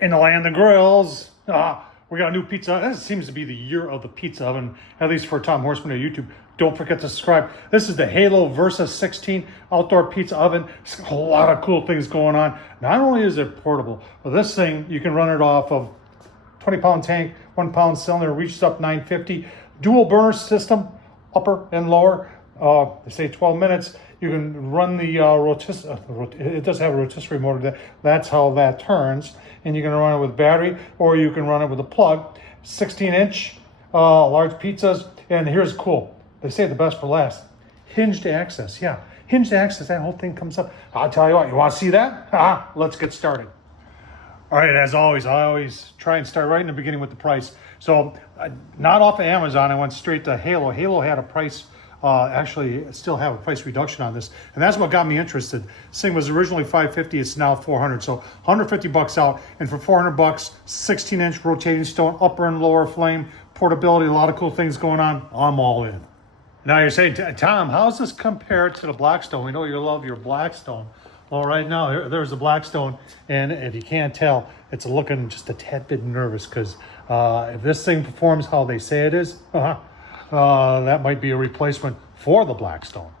In the land of grills, we got a new pizza. This seems to be the year of the pizza oven, at least for Tom Horsman on YouTube. Don't forget to subscribe. This is the Halo Versa 16 outdoor pizza oven. There's a lot of cool things going on. Not only is it portable, but this thing, you can run it off of 20-pound tank, 1-pound cylinder, reaches up 950. Dual burner system, upper and lower. They say 12 minutes. You can run the it does have a rotisserie motor. That's how that turns. And you can run it with battery, or you can run it with a plug. 16-inch large pizzas. And here's cool. They say the best for last. Hinged access. Yeah, hinged access. That whole thing comes up. I'll tell you what. You want to see that? Let's get started. All right, as always, I always try and start right in the beginning with the price. So, not off of Amazon, I went straight to Halo. Halo had a price, actually still have a price reduction on this, and that's what got me interested. This thing was originally $550, it's now $400, so $150 out, and for $400, 16-inch rotating stone, upper and lower flame, portability, a lot of cool things going on. I'm all in. Now you're saying, Tom, how does this compare to the Blackstone? We know you love your Blackstone. Well, right now, there's the Blackstone, and if you can't tell, it's looking just a tad bit nervous, because if this thing performs how they say it is, that might be a replacement for the Blackstone.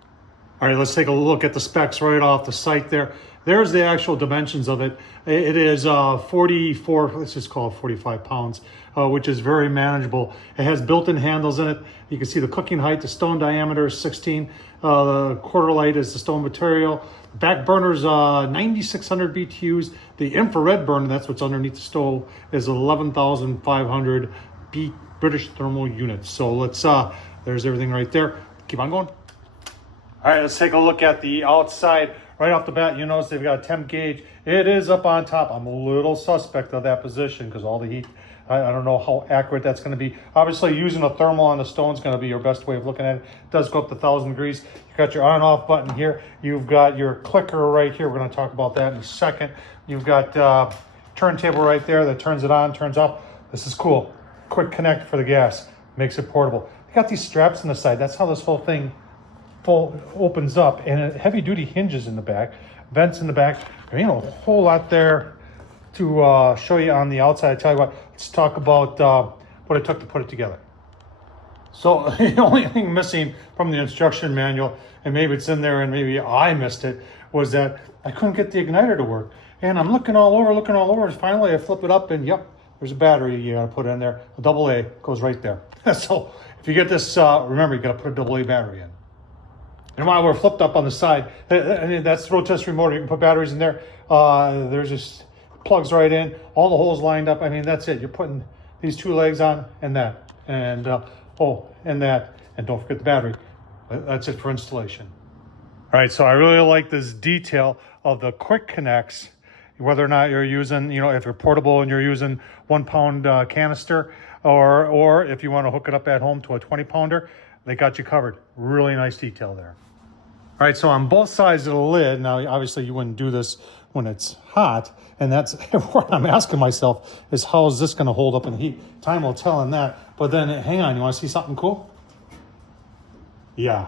All right, let's take a look at the specs right off the site there. There's the actual dimensions of it. It is 44, let's just call it 45 pounds, which is very manageable. It has built-in handles in it. You can see the cooking height, the stone diameter is 16. The quarter light is the stone material. The back burner's 9,600 BTUs. The infrared burner, that's what's underneath the stove, is 11,500 British thermal units. So let's, there's everything right there. Keep on going. All right, let's take a look at the outside. Right off the bat, you notice they've got a temp gauge. It is up on top. I'm a little suspect of that position because all the heat, I don't know how accurate that's going to be. Obviously, using a thermal on the stone is going to be your best way of looking at it. It does go up to 1,000 degrees. You've got your on-off button here. You've got your clicker right here. We're going to talk about that in a second. You've got turntable right there that turns it on, turns off. This is cool. Quick connect for the gas. Makes it portable. They got these straps on the side. That's how this whole thing opens up, and heavy duty hinges in the back, vents in the back. You know, a whole lot there to show you on the outside. I tell you what, let's talk about what it took to put it together. So the only thing missing from the instruction manual, and maybe it's in there and maybe I missed it, was that I couldn't get the igniter to work. And I'm looking all over, and finally I flip it up and yep, there's a battery you gotta put in there. A AA goes right there. So if you get this, remember you gotta put a AA battery in. And while we're flipped up on the side, that's the rotisserie motor. You can put batteries in there. There's just plugs right in, all the holes lined up. I mean, that's it. You're putting these two legs on and that, and and that, and don't forget the battery. That's it for installation. All right, so I really like this detail of the quick connects, whether or not you're using, you know, if you're portable and you're using 1-pound canister, or if you want to hook it up at home to a 20-pounder, they got you covered. Really nice detail there. All right, so on both sides of the lid, now obviously you wouldn't do this when it's hot, and that's what I'm asking myself is how is this going to hold up in the heat? Time will tell on that. But then, hang on, you want to see something cool? Yeah,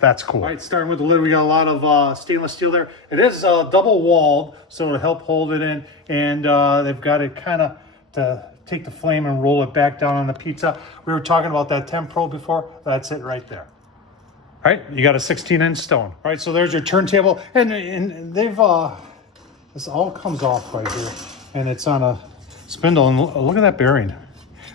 that's cool. All right, starting with the lid, we got a lot of stainless steel there. It is double walled, so it'll help hold it in, and they've got it kind of to take the flame and roll it back down on the pizza. We were talking about that Temp Pro before. That's it right there. All right, you got a 16-inch stone. All right, so there's your turntable, and they've this all comes off right here, and it's on a spindle. And look at that bearing.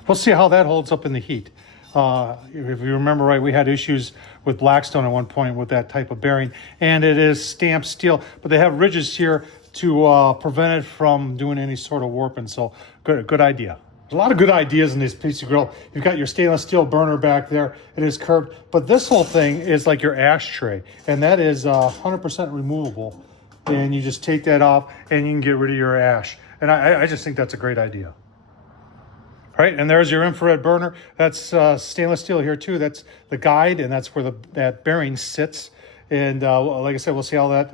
We'll see how that holds up in the heat. If you remember right, we had issues with Blackstone at one point with that type of bearing, and it is stamped steel, but they have ridges here to prevent it from doing any sort of warping. So good idea. There's a lot of good ideas in this pizza grill. You've got your stainless steel burner back there. It is curved, but this whole thing is like your ashtray, and that is 100% removable. And you just take that off, and you can get rid of your ash. And I just think that's a great idea. All right, and there's your infrared burner. That's stainless steel here too. That's the guide, and that's where that bearing sits. And like I said, we'll see how that,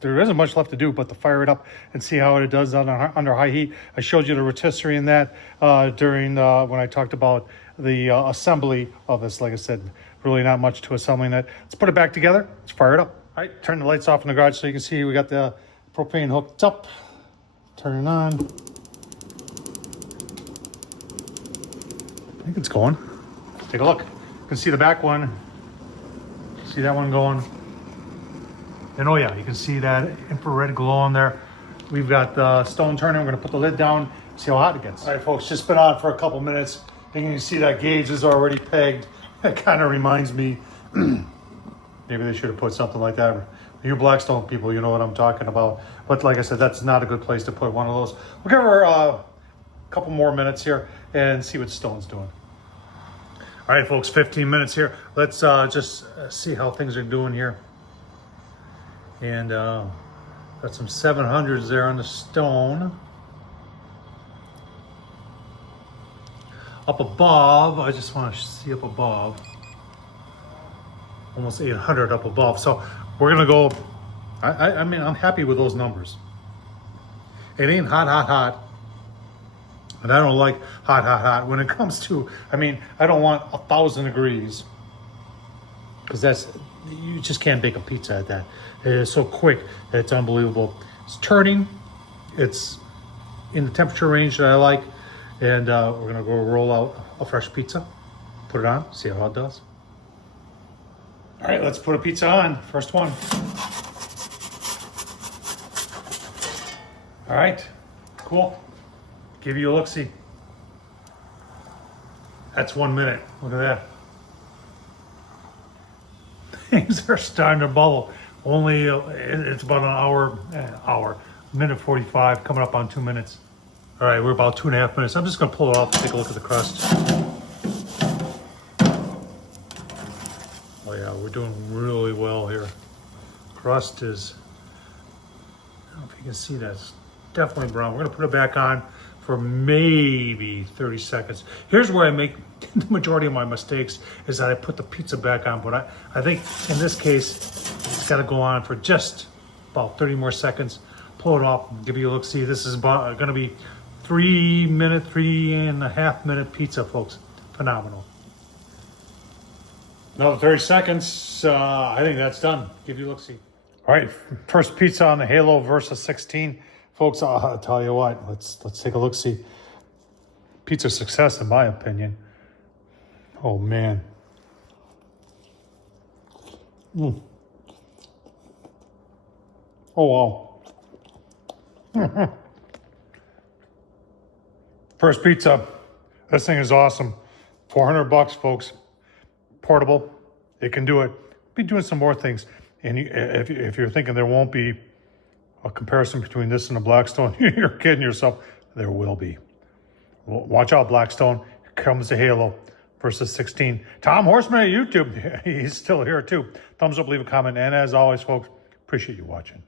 there isn't much left to do but to fire it up and see how it does under high heat. I showed you the rotisserie in that during when I talked about the assembly of this. Like I said, really not much to assembling that. Let's put it back together. Let's fire it up. All right, turn the lights off in the garage so you can see we got the propane hooked up. Turn it on. I think it's going. Take a look. You can see the back one. See that one going. And oh yeah, you can see that infrared glow on there. We've got the stone turning. We're gonna put the lid down, see how hot it gets. All right, folks, just been on for a couple minutes. And you can see that gauge is already pegged. It kind of reminds me, maybe they should have put something like that. You Blackstone people, you know what I'm talking about. But like I said, that's not a good place to put one of those. We'll give her a couple more minutes here and see what Stone's doing. All right, folks, 15 minutes here. Let's just see how things are doing here. And got some 700s there on the Stone. Up above, I just want to see up above. Almost 800 up above. So we're gonna go, I mean, I'm happy with those numbers. It ain't hot, hot, hot. And I don't like hot, hot, hot. When it comes to, I mean, I don't want 1,000 degrees. Because you just can't bake a pizza at that. It is so quick that it's unbelievable. It's turning. It's in the temperature range that I like. And we're gonna go roll out a fresh pizza. Put it on, see how it does. All right, let's put a pizza on. First one. All right, cool. Give you a look-see. That's 1 minute. Look at that. Things are starting to bubble. Only, it's about an hour, minute 45, coming up on 2 minutes. All right, we're about 2.5 minutes. I'm just gonna pull it off and take a look at the crust. Oh yeah, we're doing really well here. Crust is, I don't know if you can see that, it's definitely brown. We're gonna put it back on for maybe 30 seconds. Here's where I make the majority of my mistakes, is that I put the pizza back on, but I think in this case, it's gotta go on for just about 30 more seconds. Pull it off and give you a look. See, this is gonna be 3.5 minute pizza, folks. Phenomenal. Another 30 seconds. I think that's done. Give you a look. See. All right, first pizza on the Halo Versa 16, folks. I'll tell you what. Let's take a look. See. Pizza success, in my opinion. Oh man. Oh wow. First pizza. This thing is awesome. $400, folks. Portable. It can do it. Be doing some more things. And if you're thinking there won't be a comparison between this and the Blackstone, you're kidding yourself. There will be. Watch out, Blackstone. Here comes the Halo Versa 16. Tom Horsman at YouTube. He's still here too. Thumbs up, leave a comment. And as always, folks, appreciate you watching.